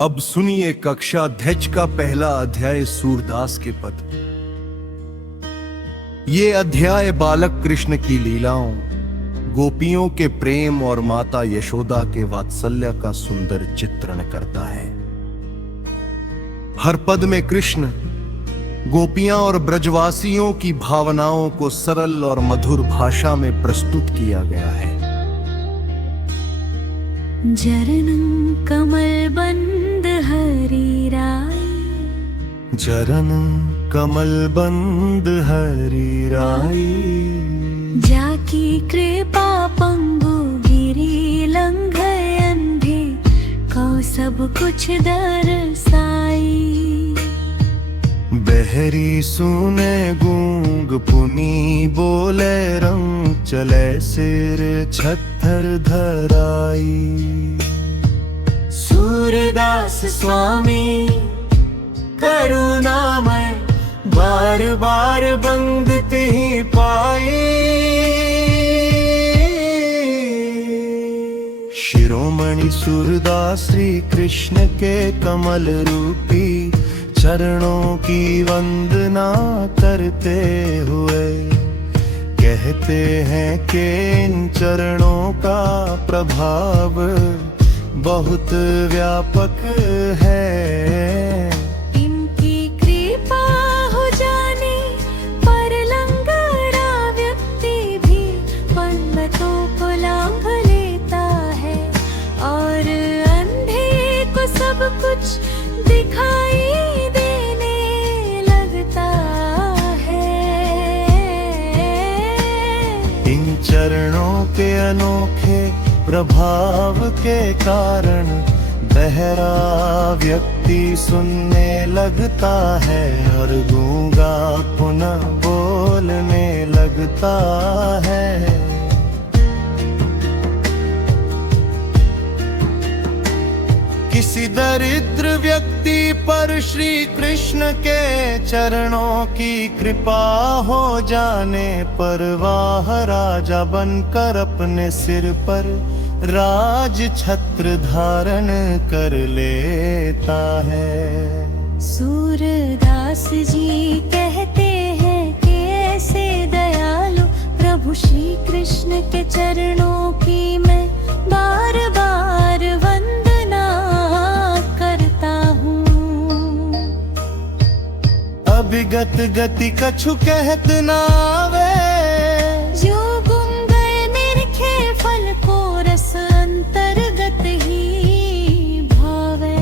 अब सुनिए कक्षा ध्वज का पहला अध्याय सूरदास के पद। ये अध्याय बालक कृष्ण की लीलाओं, गोपियों के प्रेम और माता यशोदा के वात्सल्य का सुंदर चित्रण करता है। हर पद में कृष्ण, गोपियां और ब्रजवासियों की भावनाओं को सरल और मधुर भाषा में प्रस्तुत किया गया है। जरनं कमल बंद हरि राय, जरन कमल बंद हरि राय, जाकी कृपा पंगु गिरी लंघयन भी को सब कुछ दरसाई। बहरी सुने गूंग पुनी बोले रंग चले सिर छत्तर धराई। सूरदास स्वामी करुणामय बार बार बंदते ही पाए। शिरोमणि सूरदास श्री कृष्ण के कमल रूपी चरणों की वंदना करते हुए कहते हैं कि इन चरणों का प्रभाव बहुत व्यापक है। इनकी कृपा हो जाने पर लंगड़ा व्यक्ति भी पर्वतों को लांघ लेता है और अंधे को सब कुछ दिखाई देने लगता है। इन चरणों के अनोखे प्रभाव के कारण बहरा व्यक्ति सुनने लगता है और गूंगा पुनः बोलने लगता है। किसी दरिद्र व्यक्ति पर श्री कृष्ण के चरणों की कृपा हो जाने पर वह राजा बनकर अपने सिर पर राज छत्र धारण कर लेता है। सूरदास जी कहते हैं कि ऐसे दयालु प्रभु श्री कृष्ण के चरणों की मैं बार बार वंदना करता हूँ। अभिगत गति कछु कहत नावे, जो गुम गए निरखे फल को रस अंतर्गत ही भावे।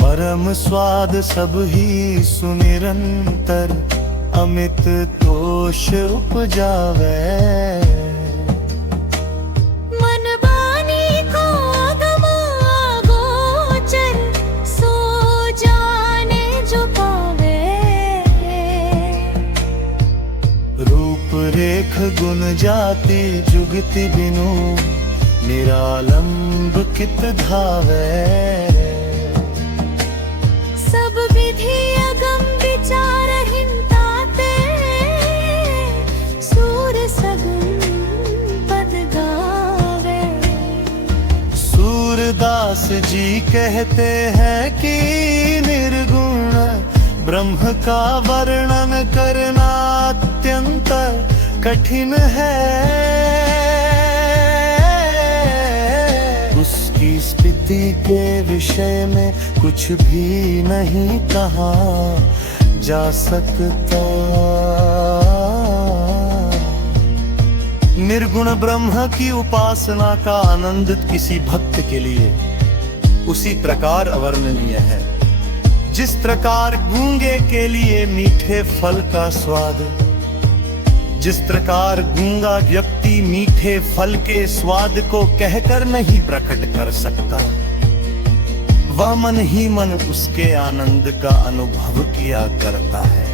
परम स्वाद सब ही सुनिरंतर अमित तोष उपजावे। मन बानी को अगम अगोचर सो जाने जो पावे। रूप रेख गुण जाति जुगति बिनु निरालंब कित धावे। सब विधि अगम विचारहीनता ते सूर सगुन पद गावे। सूरदास जी कहते हैं कि निर्गुण ब्रह्म का वर्णन करना अत्यंत कठिन है। उसकी स्थिति के विषय में कुछ भी नहीं कहा जा सकता। निर्गुण ब्रह्म की उपासना का आनंद किसी भक्त के लिए उसी प्रकार अवर्णनीय है जिस प्रकार गूंगे के लिए मीठे फल का स्वाद। जिस प्रकार गूंगा व्यक्ति मीठे फल के स्वाद को कहकर नहीं प्रकट कर सकता, वह मन ही मन उसके आनंद का अनुभव किया करता है।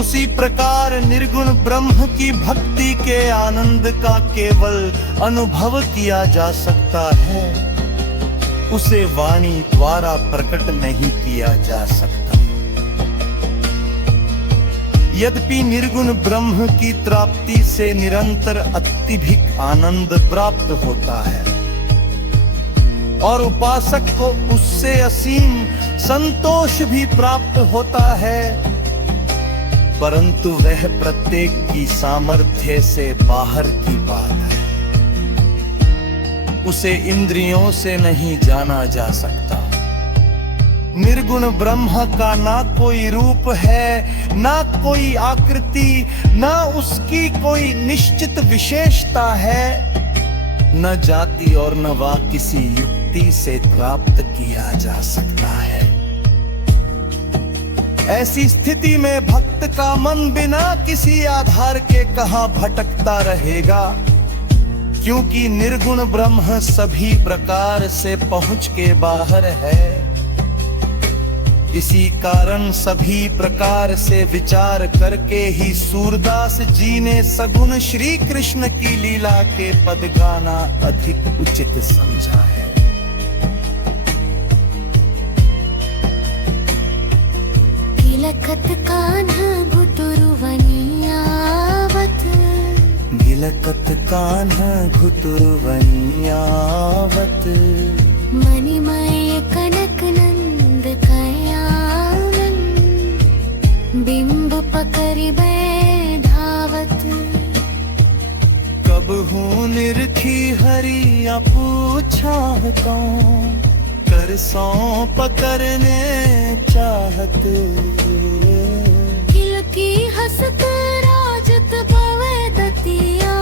उसी प्रकार निर्गुण ब्रह्म की भक्ति के आनंद का केवल अनुभव किया जा सकता है, उसे वाणी द्वारा प्रकट नहीं किया जा सकता। यद्यपि निर्गुण ब्रह्म की प्राप्ति से निरंतर अत्यधिक आनंद प्राप्त होता है, और उपासक को उससे असीम संतोष भी प्राप्त होता है, परंतु वह प्रत्येक की सामर्थ्य से बाहर की बात है। उसे इंद्रियों से नहीं जाना जा सकता। निर्गुण ब्रह्म का ना कोई रूप है, ना कोई आकृति, ना उसकी कोई निश्चित विशेषता है, न जाति और न वह किसी युक्ति से प्राप्त किया जा सकता है। ऐसी स्थिति में भक्त का मन बिना किसी आधार के कहां भटकता रहेगा, क्योंकि निर्गुण ब्रह्म सभी प्रकार से पहुंच के बाहर है। इसी कारण सभी प्रकार से विचार करके ही सूरदास जी ने सगुण श्री कृष्ण की लीला के पद गाना अधिक उचित समझा है। गिलकत कान्हा घुटुरवनियावत, गिलकत कान्हा घुटुरवनियावत, मणिमय कनक नंद कयानन, बिंब पकरि बैधावत। कब हूँ निरखी हरिया पूछा कौन, कर सौंप करने चाहत। खिलकी हसत राजत भवै दतिया,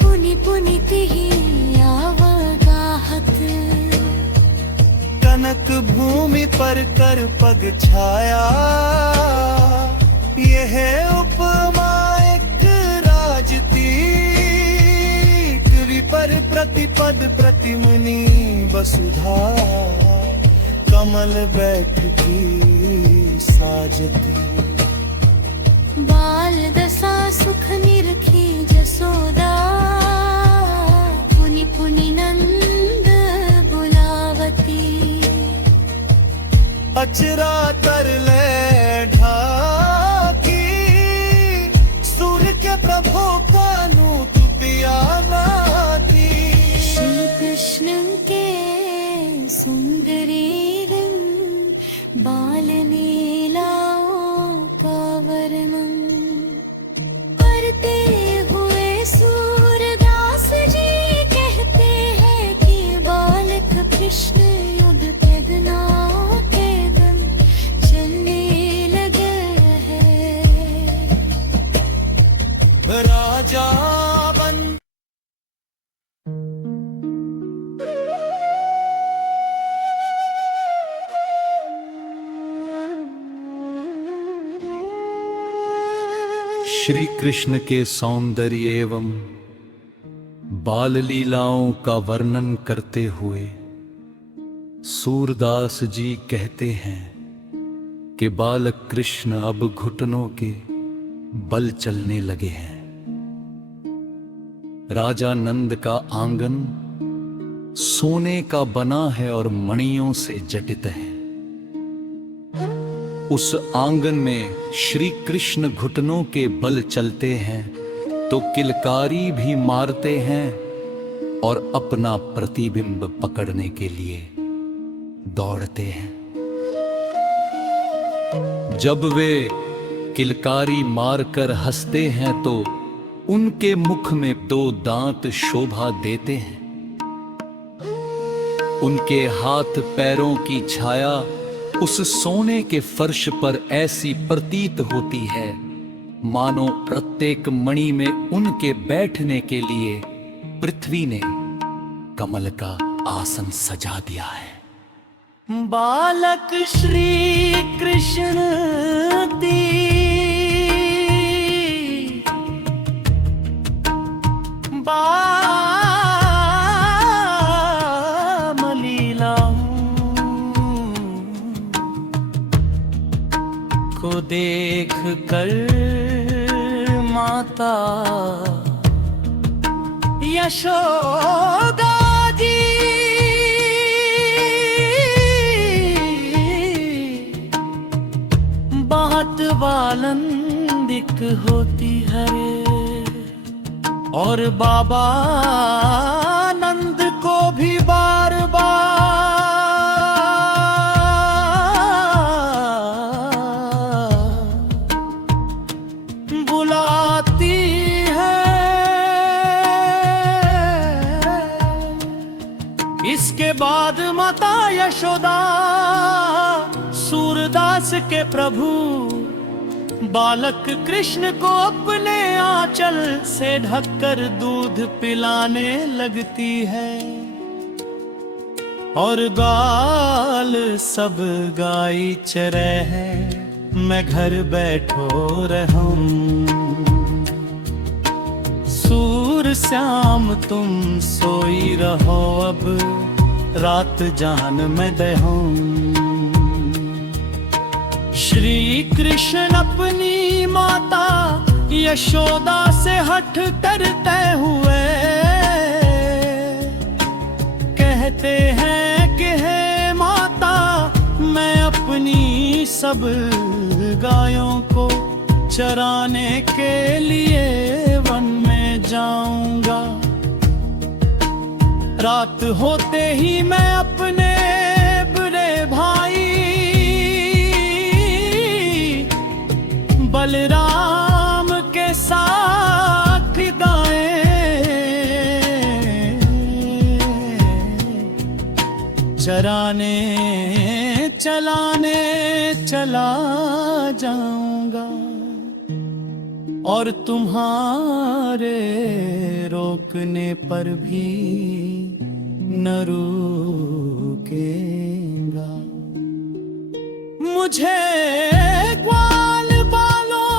पुनि पुनि तिहि आवगाहत। कनक भूमि पर कर पग छाया, यह उपमा एक राजती। पर प्रतिपद प्रतिमुनि वसुधा, कमल बैठकी साजती। बाल दशा सुख निरखी जसोदा, पुनि पुनि नंद बुलावती। अचरा तर ले ढाकी, सूर्य के प्रभो कानु तुतिया नाती। श्री कृष्ण के सुंदरी रंग, बाल लीलाओं का वर्णन करते हुए सूरदास जी कहते हैं कि बालक कृष्ण युद्ध प्रगना के दम चलने लगे हैं। राजा बन श्री कृष्ण के सौंदर्य एवं बाल लीलाओं का वर्णन करते हुए सूरदास जी कहते हैं कि बालक कृष्ण अब घुटनों के बल चलने लगे हैं। राजा नंद का आंगन सोने का बना है और मणियों से जटित है। उस आंगन में श्री कृष्ण घुटनों के बल चलते हैं तो किलकारी भी मारते हैं और अपना प्रतिबिंब पकड़ने के लिए दौड़ते हैं। जब वे किलकारी मारकर हंसते हैं तो उनके मुख में 2 दांत शोभा देते हैं। उनके हाथ पैरों की छाया उस सोने के फर्श पर ऐसी प्रतीत होती है मानो प्रत्येक मणि में उनके बैठने के लिए पृथ्वी ने कमल का आसन सजा दिया है। बालक श्री कृष्ण दी को देख कर माता यशोदा जी बहुत बालंदिक होती है और बाबा नंद को भी बार बार इसके बाद माता यशोदा सूरदास के प्रभु बालक कृष्ण को अपने आंचल से ढककर दूध पिलाने लगती है और बाल सब गाय चरे हैं, मैं घर बैठो रहूं। सूर श्याम तुम सोई रहो, अब रात जान मैं दहूं। श्री कृष्ण अपनी माता यशोदा से हठ करते हुए कहते हैं कि हे माता, मैं अपनी सब गायों को चराने के लिए वन में जाऊंगा। रात होते ही मैं अपने बड़े भाई बलराम के साथ गाएं चराने चलाने चला जाऊंगा और तुम्हारे रोकने पर भी न रुकेगा। मुझे ग्वाल बालों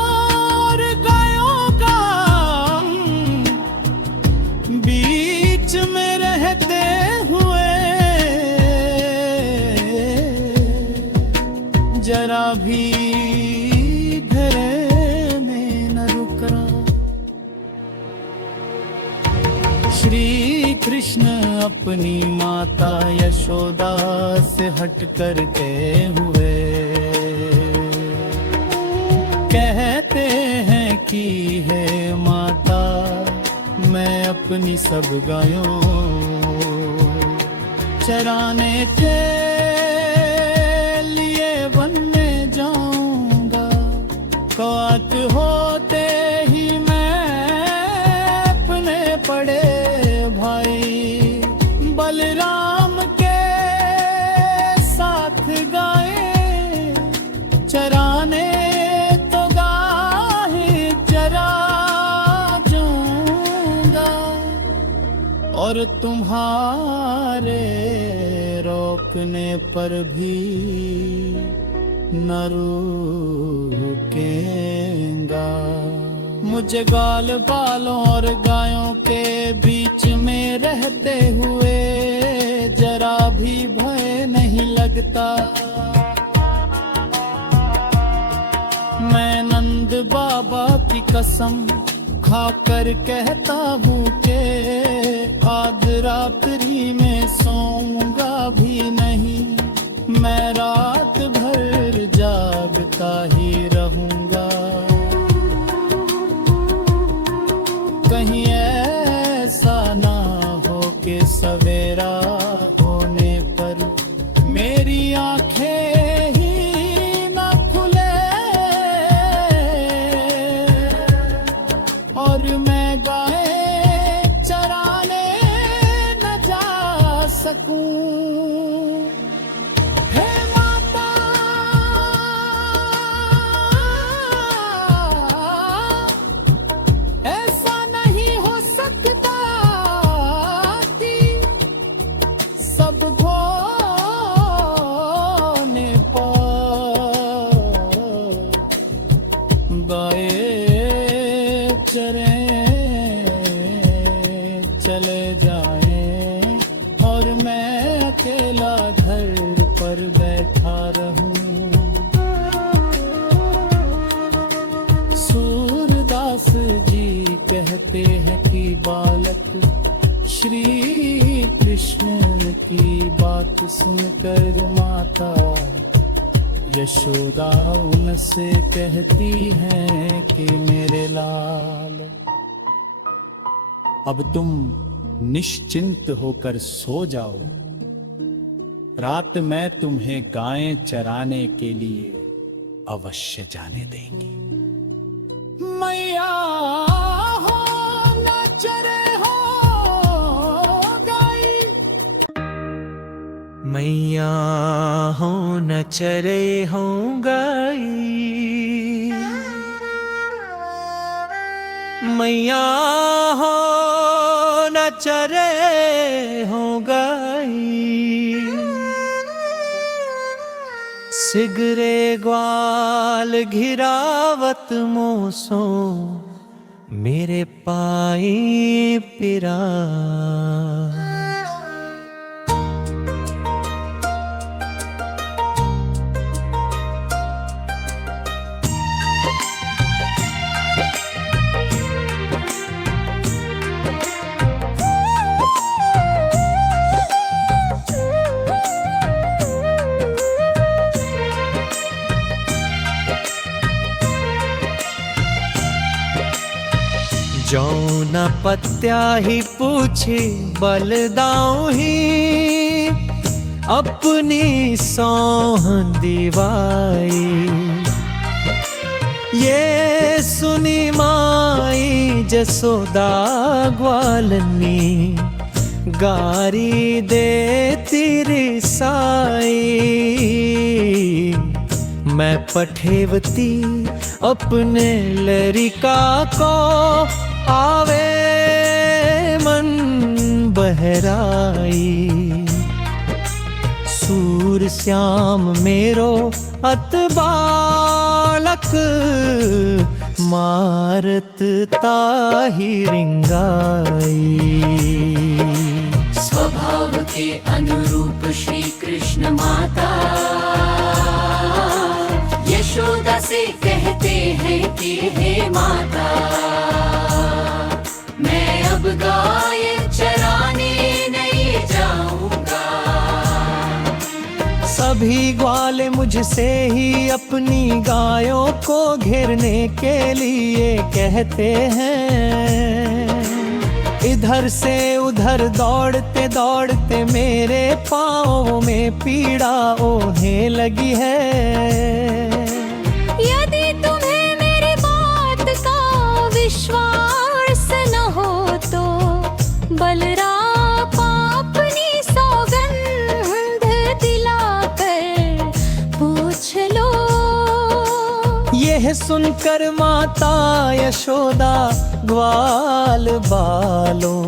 और गायों का बीच में रहते हुए जरा भी धरे में न रुकना। श्री कृष्ण अपनी माता यशोदा से हट करके हुए कहते हैं कि हे माता, मैं अपनी सब गायों चराने के लिए वन में जाऊंगा। कवात होते ही मैं अपने बड़े भाई बलराम के साथ गाए चराने तो गाहे चरा जाऊंगा और तुम्हारे रोकने पर भी न रुकेगा। मुझे गाल बालों और गायों के बीच में रहते हुए जरा भी भय नहीं लगता। मैं नंद बाबा की कसम खाकर कहता हूँ कि आज रात्रि में सोऊंगा भी नहीं, मैं रात भर जागता ही रहूंगा। कहीं ऐसा ना हो कि सवेरा होने पर मेरी आंखें ही ना खुले और मैं गाय चराने न जा सकूं। हे माता, ऐसा नहीं हो सकता कि सब धोने पर गाए चरे चले जाएं और मैं अकेला घर पर बैठा रहूं। सूरदास जी कहते हैं कि बालक श्री कृष्ण की बात सुनकर माता यशोदा उनसे कहती है कि मेरे लाल, अब तुम निश्चिंत होकर सो जाओ। रात में तुम्हें गायें चराने के लिए अवश्य जाने देंगी। मैया हो न चरे हो गाई, चरे हों गई, मैया हो न चरे हो गई। सिगरे ग्वाल घिरावत मोसो मेरे पाई पिरा। जौन पत्या ही पूछे बलदाऊ ही अपनी सौहन दीवाई। ये सुनी माई जसोदा ग्वालनी गारी देती रिसाई। मैं पठेवती अपने लरिका को आवे मन बहराई। सूर श्याम मेरो अतबालक मारत ताही रिंगाई। स्वभाव के अनुरूप श्री कृष्ण माता यशोदा से कहते हैं कि हे माता, मैं अब गाय चराने नहीं जाऊंगा। सभी ग्वाले मुझसे ही अपनी गायों को घेरने के लिए कहते हैं। इधर से उधर दौड़ते दौड़ते मेरे पाँव में पीड़ा ओढ़ने लगी है। यदि तुम्हें मेरी बात का विश्वास न हो तो बलराम अपनी सौगंध दिलाकर पूछ लो। यह सुनकर माता यशोदा ग्वाल बालों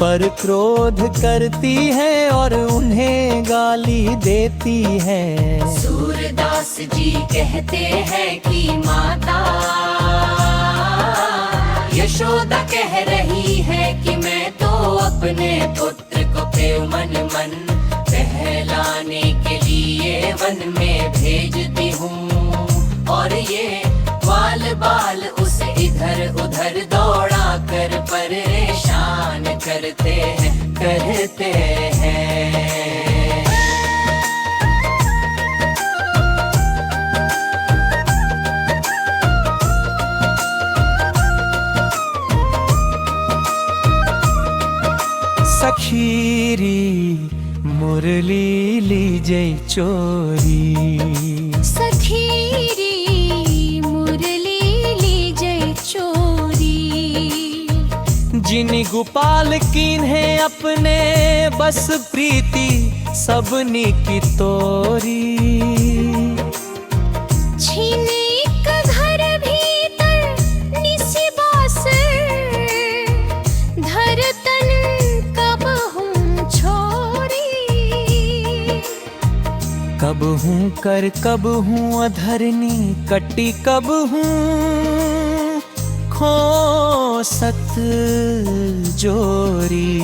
पर क्रोध करती है और उन्हें गाली देती है। सूरदास जी कहते हैं कि माता यशोदा कह रही है कि मैं तो अपने पुत्र को प्रेम मन मन बहलाने के लिए वन में भेजती हूँ। और ये बाल बाल उसे इधर उधर दौड़ा कर परेशान करते हैं। सखीरी मुरली लीजे चोरी। सखीरी मुरली लीजे चोरी। जिनी गोपाल कीन्हे अपने बस प्रीति सबनी की तोरी। छीने एक घर भीतर निसी बासर धर तन कब हूँ छोरी। कब हूँ कर कब हूँ अधरनी कटी कब हूँ खो सत जोरी।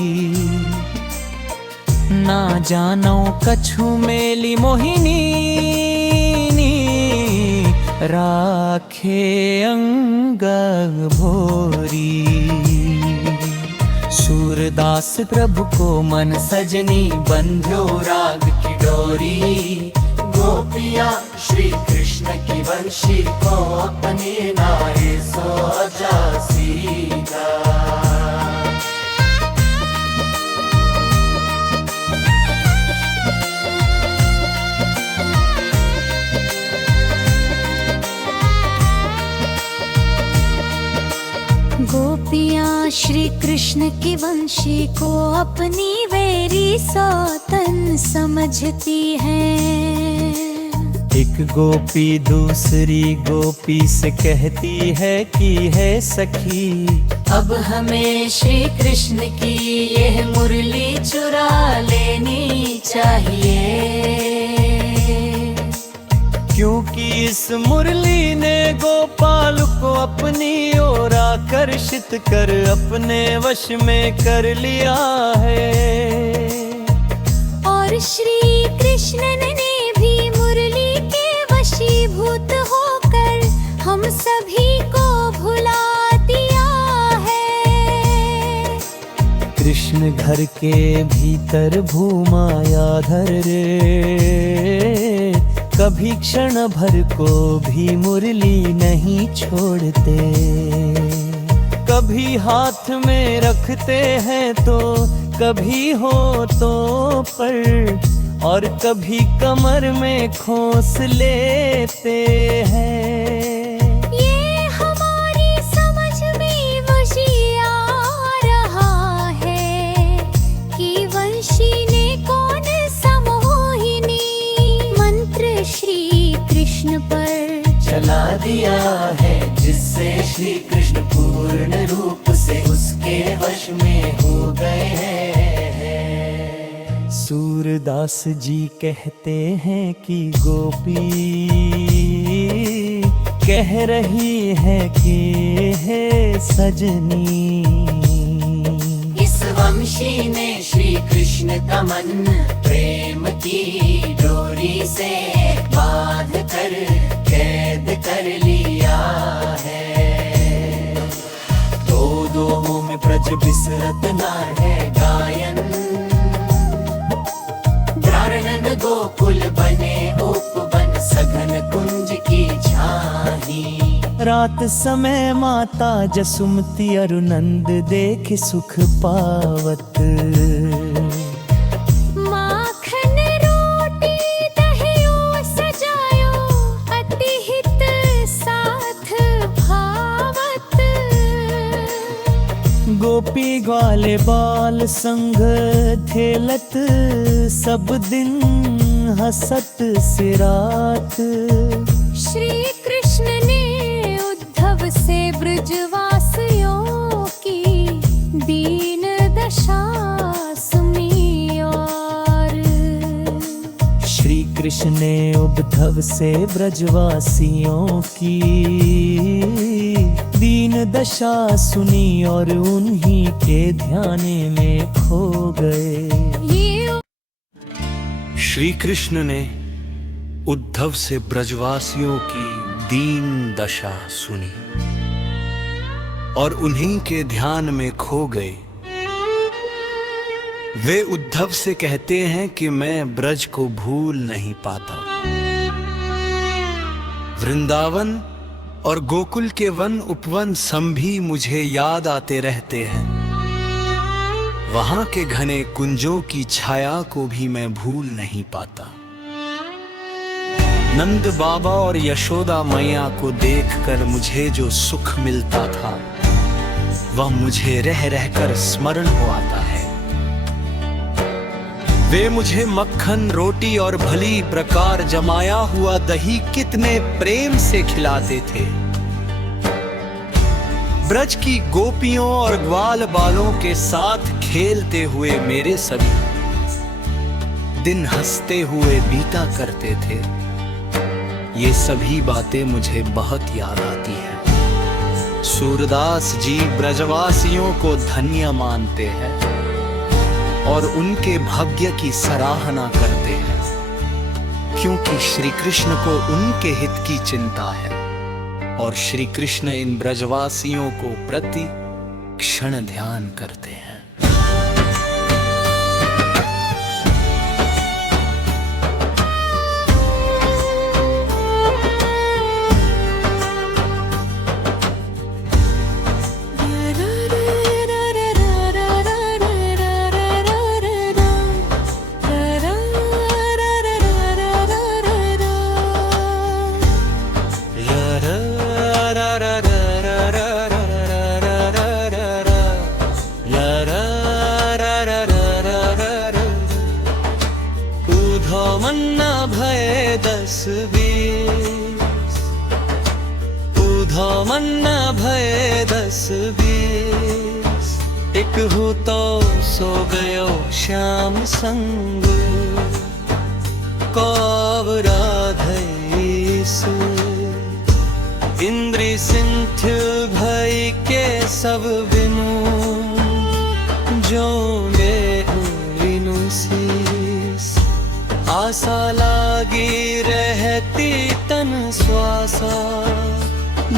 ना जानो कछु मेली मोहिनी राखे अंग भोरी। सूरदास प्रभु को मन सजनी बंध्यो राग की डोरी। गोपियाँ श्री कृष्ण की वंशी को अपने नारे सोचा सीधा। गोपियाँ श्री कृष्ण की वंशी को अपनी वेरी सौतन समझती हैं। एक गोपी दूसरी गोपी से कहती है कि है सखी, अब हमें श्री कृष्ण की यह मुरली चुरा लेनी चाहिए, क्योंकि इस मुरली ने गोपाल को अपनी ओर आकर्षित कर अपने वश में कर लिया है। और श्री कृष्ण ने भी मुरली के वशीभूत होकर हम सभी को भुला दिया है। कृष्ण घर के भीतर भूमायाधर रे, कभी क्षण भर को भी मुरली नहीं छोड़ते, कभी हाथ में रखते हैं तो कभी होठों पर, और कभी कमर में खोस लेते हैं। ये हमारी समझ में वशी आ रहा है कि वंशी ने कौन समोहिनी मंत्र श्री कृष्ण पर चला दिया है, जिससे श्री कृष्ण पूर्ण रूप से उसके वश में हो गए हैं। सूरदास जी कहते हैं कि गोपी कह रही है कि है सजनी, इस वंशी ने श्री कृष्ण का मन प्रेम की डोरी से बांध कर कैद कर लिया है। दो मुंह में ब्रज बिसरत ना है गायन, द्वारनंद गोकुल बने उपवन सघन कुंज की छाही। रात समय माता जसुमती अरुनंद देख सुख पावत, माखन रोटी दहियो सजायो अति हित साथ भावत। गोपी ग्वाले बाल संग खेलत, सब दिन हसत सिरात। श्री कृष्ण ने उद्धव से ब्रजवासियों की दीन दशा सुनी, और श्री कृष्ण ने उद्धव से ब्रजवासियों की दीन दशा सुनी और उन्हीं के ध्यान में खो गए। श्री कृष्ण ने उद्धव से ब्रजवासियों की दीन दशा सुनी और उन्हीं के ध्यान में खो गए। वे उद्धव से कहते हैं कि मैं ब्रज को भूल नहीं पाता। वृंदावन और गोकुल के वन उपवन भी मुझे याद आते रहते हैं। वहां के घने कुंजों की छाया को भी मैं भूल नहीं पाता। नंद बाबा और यशोदा मैया को देखकर मुझे जो सुख मिलता था वह मुझे रह रहकर स्मरण हो आता है। वे मुझे मक्खन रोटी और भली प्रकार जमाया हुआ दही कितने प्रेम से खिलाते थे। ब्रज की गोपियों और ग्वाल बालों के साथ खेलते हुए मेरे सभी दिन हंसते हुए बीता करते थे। ये सभी बातें मुझे बहुत याद आती हैं। सूरदास जी ब्रजवासियों को धन्य मानते हैं और उनके भाग्य की सराहना करते हैं, क्योंकि श्री कृष्ण को उनके हित की चिंता है और श्री कृष्ण इन ब्रजवासियों को प्रति क्षण ध्यान करते हैं। मन न भये 10-20, एक हूँ तो सो गयो श्याम संग, कौव राधईस इंद्री सिंथ्य भई के सब बिनु, जो मेनु शीस आशा लागी रहती तन श्वासा,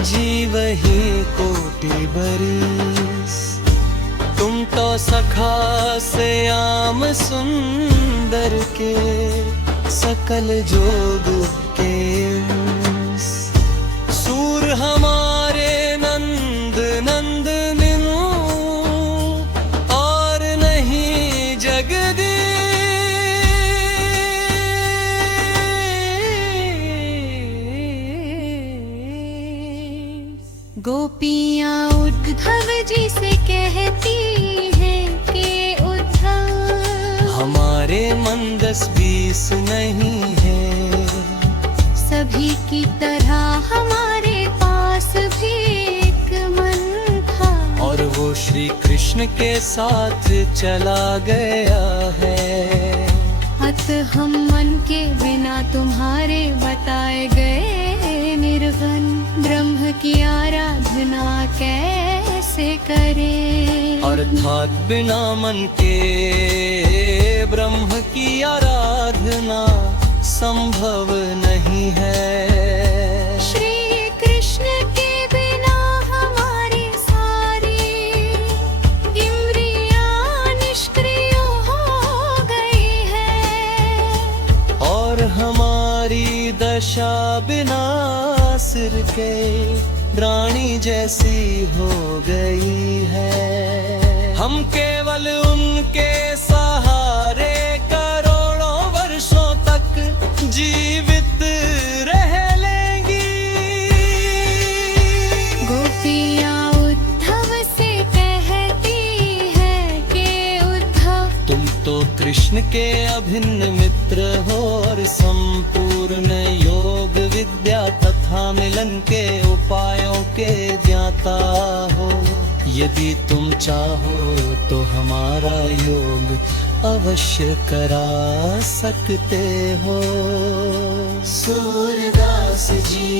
जीवही कोटि बरीस। तुम तो सखा से आम सुंदर के सकल जोग के अंश। सूर हमारे नंद नंदनिनु और नहीं जगदीश। गोपियाँ उद्धव जी से कहती हैं कि उद्धव हमारे मन 10-20 नहीं है, सभी की तरह हमारे पास भी एक मन था, और वो श्री कृष्ण के साथ चला गया है। अत हम मन के बिना तुम्हारे बताए गए निर्गुण ब्रह्म की आराधना कैसे करें। अर्थात बिना मन के ब्रह्म की आराधना संभव नहीं है। श्री कृष्ण के बिना हमारी सारी इंद्रियां निष्क्रिय हो गई है, और हमारी दशा बिना सिर के रानी जैसी हो गई है। हम केवल उनके सहारे करोड़ों वर्षों तक जीवित रह लेंगी। गोपियाँ उद्धव से कहती है कि उद्धव तुम तो कृष्ण के अभिन्न मित्र हो, और संपूर्ण योग विद्या तथा मिलन के उपायों के ज्ञाता हो। यदि तुम चाहो तो हमारा योग अवश्य करा सकते हो। सूरदास जी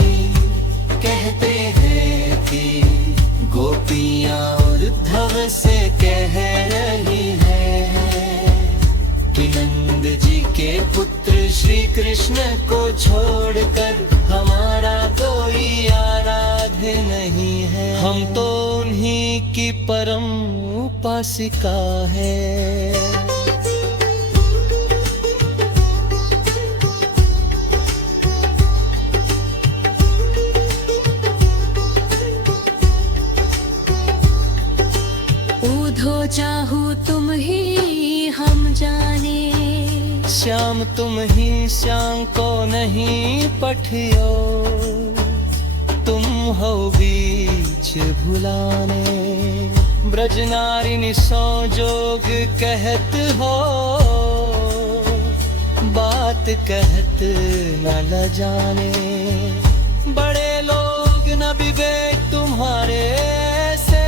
कहते हैं कि गोपियाँ उद्धव से कह रही हैं कि नंद जी के पुत्र श्री कृष्ण को छोड़कर हमारा कोई आराध्य नहीं है। हम तो उन्हीं की परम उपासिका है। ऊधो चाहूँ तुम ही हम जाने, श्याम तुम ही श्याम को नहीं पठियो, तुम हो बीच भुलाने। ब्रज नारिनी सो जोग कहत हो, बात कहत न ल जाने। बड़े लोग न विवेक तुम्हारे से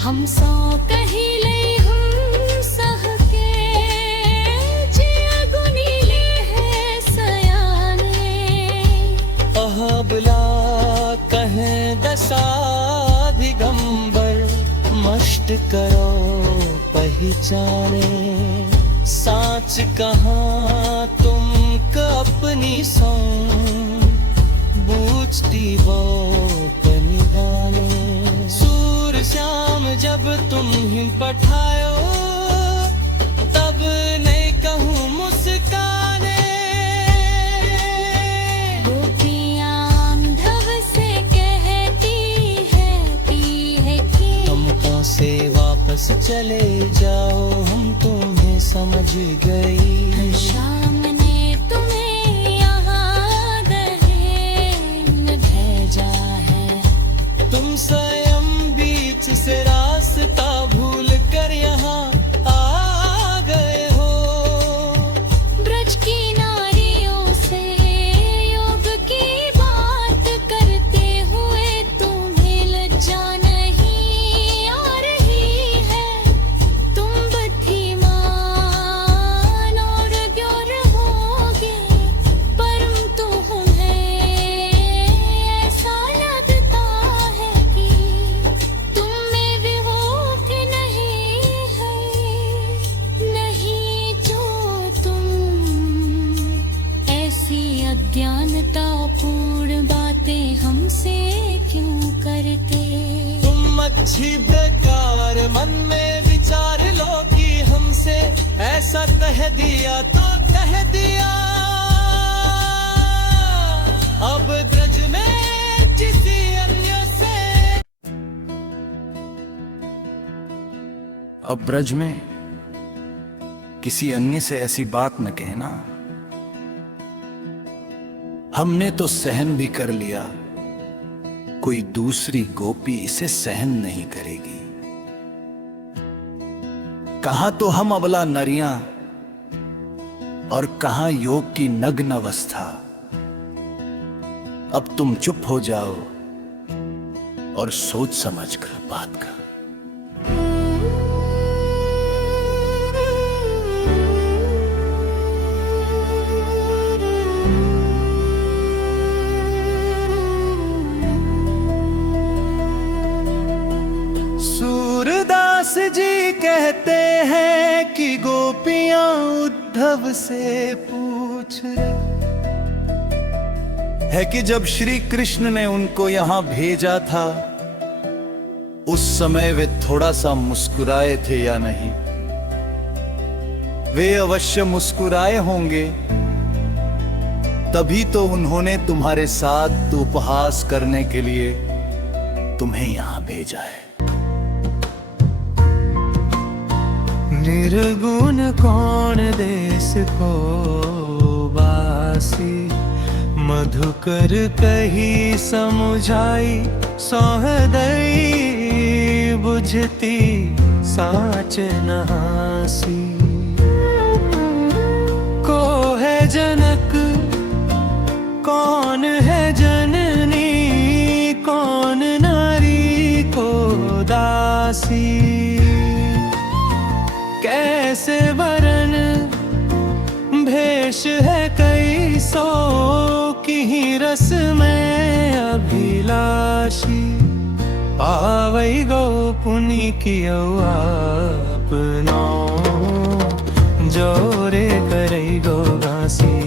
हम सौ कही ले हम सह के जिया गुनीले है सयाने। अहबला कहें दशाधिगंबर, मष्ट करो पहचाने। साच कहाँ तुम अपनी सौ बूझती वो पनिदाने। श्याम जब तुम ही पठायो, तब नहीं कहूँ मुस्काने। गोपियाँ उद्धव से कहती है कि तुमको से वापस चले जाओ, हम तुम्हें समझ गई। श्याम ने तुम्हें यहाँ दहेज भेजा है। तुम स्वयं बीच से रास्ता भूल कर यहाँ आ गए हो। कुछ ही बेकार मन में विचार लो कि हमसे ऐसा कह दिया तो कह दिया। अब ब्रज में किसी अन्य से, अब ब्रज में किसी अन्य से ऐसी बात न कहना। हमने तो सहन भी कर लिया, कोई दूसरी गोपी इसे सहन नहीं करेगी। कहां तो हम अबला नरियां और कहां योग की नग्न अवस्था। अब तुम चुप हो जाओ और सोच समझ कर बात कर। सूरदास जी कहते हैं कि गोपियां उद्धव से पूछ रहे है कि जब श्री कृष्ण ने उनको यहां भेजा था उस समय वे थोड़ा सा मुस्कुराए थे या नहीं। वे अवश्य मुस्कुराए होंगे, तभी तो उन्होंने तुम्हारे साथ उपहास करने के लिए तुम्हें यहां भेजा है। निर्गुण कौन देश को बासी, मधुकर कही समुझाई सौहदई, बुझती साच नहासी। को है जनक कौन है जननी, कौन नारी को दासी। कैसे वरन भेष है कई सौ, की ही रस में अभिलाषी। पावई गो पुनि कियो आपनो, जोरे करई गो घासी।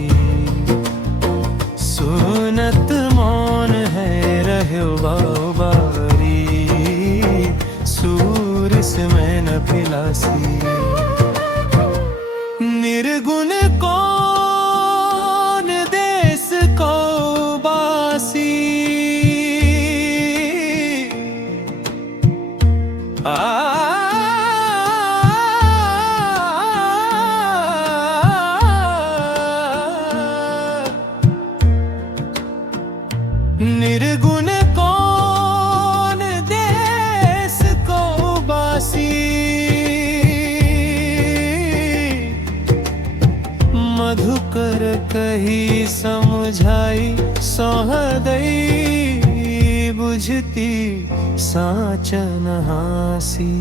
सुनत मौन है रह्यो बारी, सूरस में न पिलासी। निर्गुण कौन देश को बासी, निर्गुण कौन देश को बासी। मधुकर कही समझाई सौहदई, बुझती साचन हासी।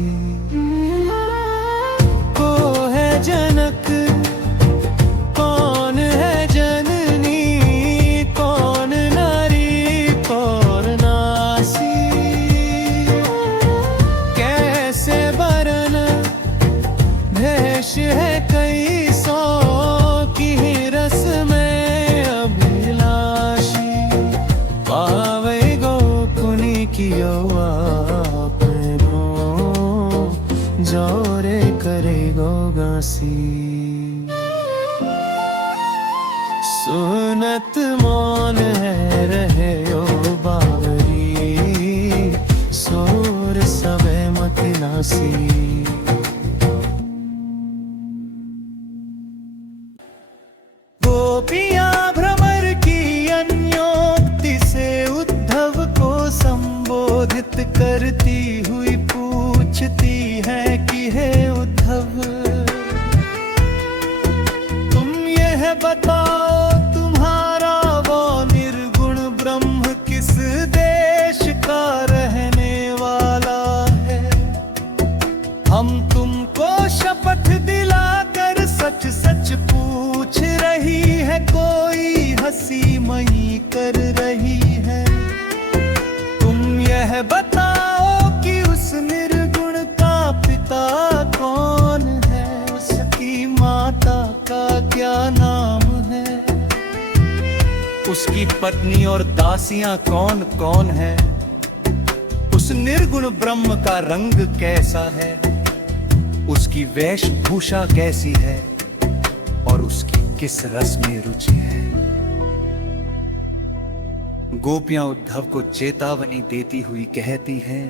को है जनक कौन है जननी, कौन नारी कौन नासी। कैसे वरन भेष है कई सौ, की रस में अभिलाषी। पावे गो पुनि कियो आपनो, जोरे करे गो गासी। सुनत मौन है रहे ओ बावरी, सोर सबे मत नासी। गोपियां भ्रमर की अन्योक्ति से उद्धव को संबोधित करती हुई पूछती है कि हे उद्धव, तुम यह बताओ तुम्हारा वो निर्गुण ब्रह्म किस देश का रहने वाला है। हम तुमको शपथ दिलाकर सच सच पूछ रही है, कोई हंसी मई कर रही है। तुम यह बताओ कि उस निर्गुण का पिता कौन है, उसकी माता का क्या नाम है, उसकी पत्नी और दासियां कौन कौन है, उस निर्गुण ब्रह्म का रंग कैसा है, उसकी वेशभूषा कैसी है और उसकी किस रस में रुचि है। गोपियां उद्धव को चेतावनी देती हुई कहती हैं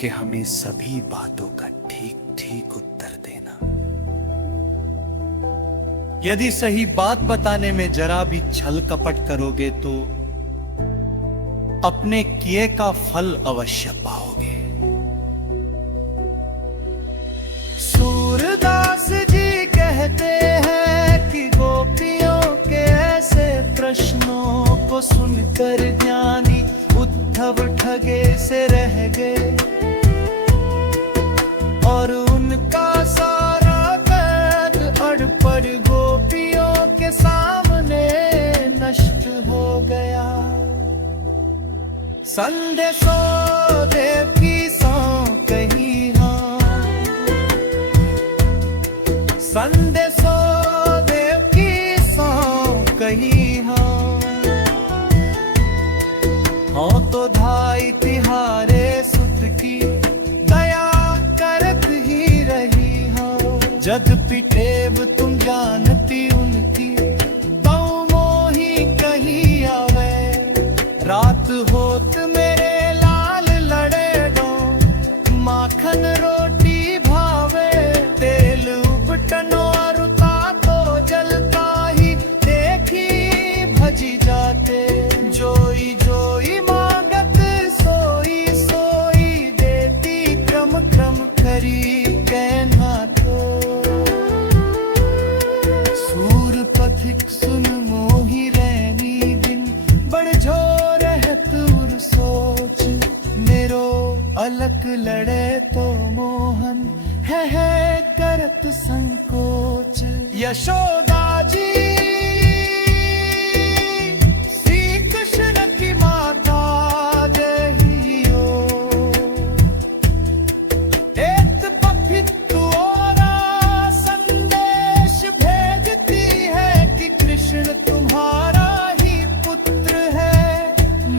कि हमें सभी बातों का ठीक ठीक उत्तर देना। यदि सही बात बताने में जरा भी छल कपट करोगे तो अपने किए का फल अवश्य पाओगे। सूरदास जी कहते हैं कि गोपियों के ऐसे प्रश्नों को सुनकर ज्ञानी उद्धव ठगे से रह गए और उनका सारा कैद अड़पड़ गोपियों के सामने नष्ट हो गया। संदेशो देव की सौ कही हाँ, संदेशो देव की सौ कही हाँ, हाँ तो धाई तिहारे सुत की दया करत ही रही हो। जद पिटेब तुम जानती उनकी तो मोही कही आवे, रात होत मेरे लाल लड़े दो, माखन रोटी भावे, तेल उबटनो अरुता तो जलता ही देखी भजी जाते। जोई जोई मांगत सोई सोई देती, क्रम क्रम करी कहना तो। सूर पथिक सुन मोही रैनी दिन, बड़ जो रहतुर सोच, मेरो अलक लड़े तो मोहन है करत संकोच। यशोदा जी श्री कृष्ण की माता देहियो, एत बफित ओरा संदेश भेजती है कि कृष्ण तुम्हारा ही पुत्र है,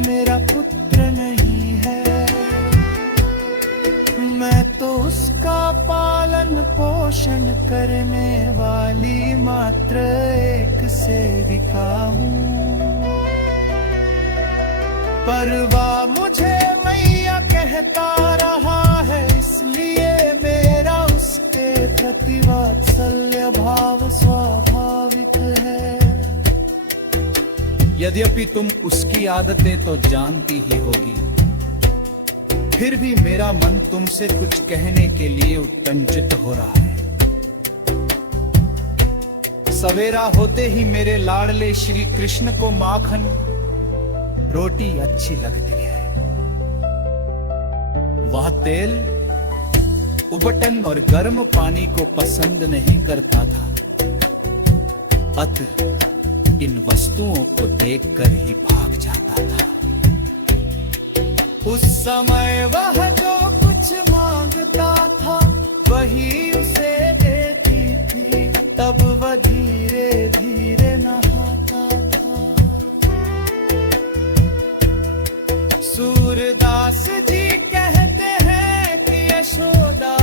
मेरा पुत्र नहीं है। मैं तो उसका पालन पोषण करने वाली मात्र एक सेविका हूँ। परवा मुझे मैया कहता रहा है, इसलिए मेरा उसके प्रति वात्सल्य भाव स्वाभाविक है। यद्यपि तुम उसकी आदतें तो जानती ही होगी, फिर भी मेरा मन तुमसे कुछ कहने के लिए उत्कंठित हो रहा है। सवेरा होते ही मेरे लाडले श्री कृष्ण को माखन रोटी अच्छी लगती है। वह तेल उबटन और गर्म पानी को पसंद नहीं करता था, अतः इन वस्तुओं को देखकर ही भाग जाता था। उस समय वह जो कुछ मांगता था वही उसे देती थी, तब वह धीरे धीरे नहाता था। सूरदास जी कहते हैं कि यशोदा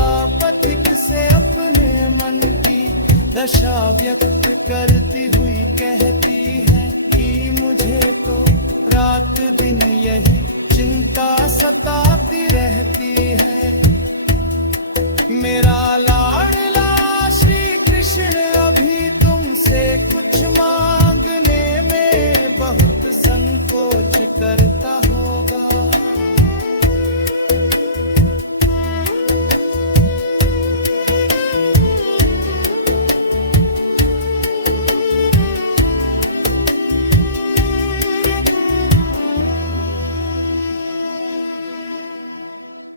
पथिक से अपने मन की दशा व्यक्त करती हुई कहती है कि मुझे तो रात दिन